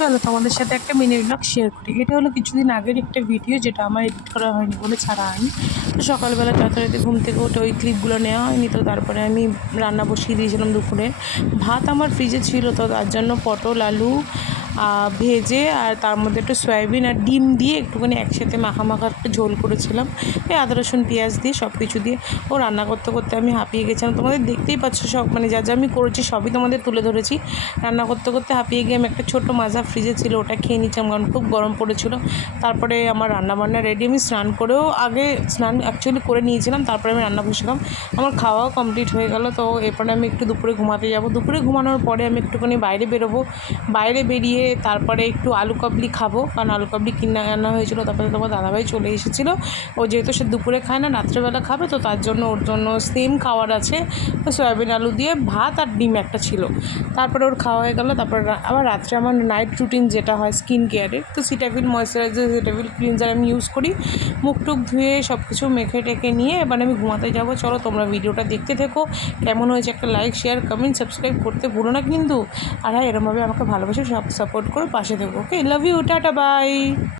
চলো তোমাদের সাথে একটা মিনি ব্লগ শেয়ার করি। এটা হলো কিছুদিন আগের একটা ভিডিও যেটা আমার এডিট করা হয়নি বলে ছাড়া হয়নি। তো সকালবেলা যথারীতি ঘুম থেকে উঠে ওই ক্লিপগুলো নেওয়া হয়নি তো তারপরে আমি রান্না বসিয়ে দিয়েছিলাম দুপুরে। ভাত আমার ফ্রিজে ছিল তো তার জন্য পটল, আলু ভেজে আর তার মধ্যে একটু সয়াবিন আর ডিম দিয়ে একটুখানি একসাথে মাখা মাখা একটা ঝোল করেছিলাম। এই আদা, রসুন, পেঁয়াজ দিয়ে সব কিছু দিয়ে। ও রান্না করতে করতে আমি হাঁপিয়ে গেছিলাম। তোমাদের দেখতেই পাচ্ছ সব মানে যা যা আমি করেছি সবই তোমাদের তুলে ধরেছি। রান্না করতে করতে হাঁপিয়ে গিয়ে আমি একটা ছোট্ট মাজা ফ্রিজে ছিল, ওটা খেয়ে নিচ্ছিলাম কারণ খুব গরম পড়েছিল। তারপরে আমার রান্না বান্না রেডি আমি স্নান করেও আগে স্নান অ্যাকচুয়ালি করে নিয়েছিলাম, তারপরে আমি রান্না বসেছিলাম। আমার খাওয়াও কমপ্লিট হয়ে গেল, তো এরপরে আমি একটু দুপুরে ঘুমাতে যাব। দুপুরে ঘুমানোর পরে আমি একটুখানি বাইরে বেরোবো। বাইরে বেরিয়ে তারপরে একটু আলু কাবলি খাব। কারণ আলু কাবলি কিনে আনা হয়েছিল, তারপরে তোমার দাদাভাই চলে এসেছিল। ও যেহেতু সে দুপুরে খায় না, রাত্রেবেলা খাবে, তো তার জন্য ওর জন্য সেম খাওয়ার আছে। সয়াবিন আলু দিয়ে ভাত আর ডিম একটা ছিল। তারপরে ওর খাওয়া হয়ে গেলো। তারপর আবার রাত্রে আমার নাইট রুটিন যেটা হয় স্কিন কেয়ারের তো সিটাফিল ময়শ্চারাইজার সিটাফিল ক্লিনজার আমি ইউজ করি। মুখ টুক ধুয়ে সব কিছু মেখে টেকে নিয়ে এবার আমি ঘুমাতে যাব। চলো তোমরা ভিডিওটা দেখতে থেকো। কেমন হয়েছে একটা লাইক শেয়ার কমেন্ট সাবস্ক্রাইব করতে ভুলো না কিন্তু। আর হ্যাঁ এরমভাবে আমাকে ভালোবাসে সব সাপোর্ট করো পাশে থেকো। Okay love you tata bye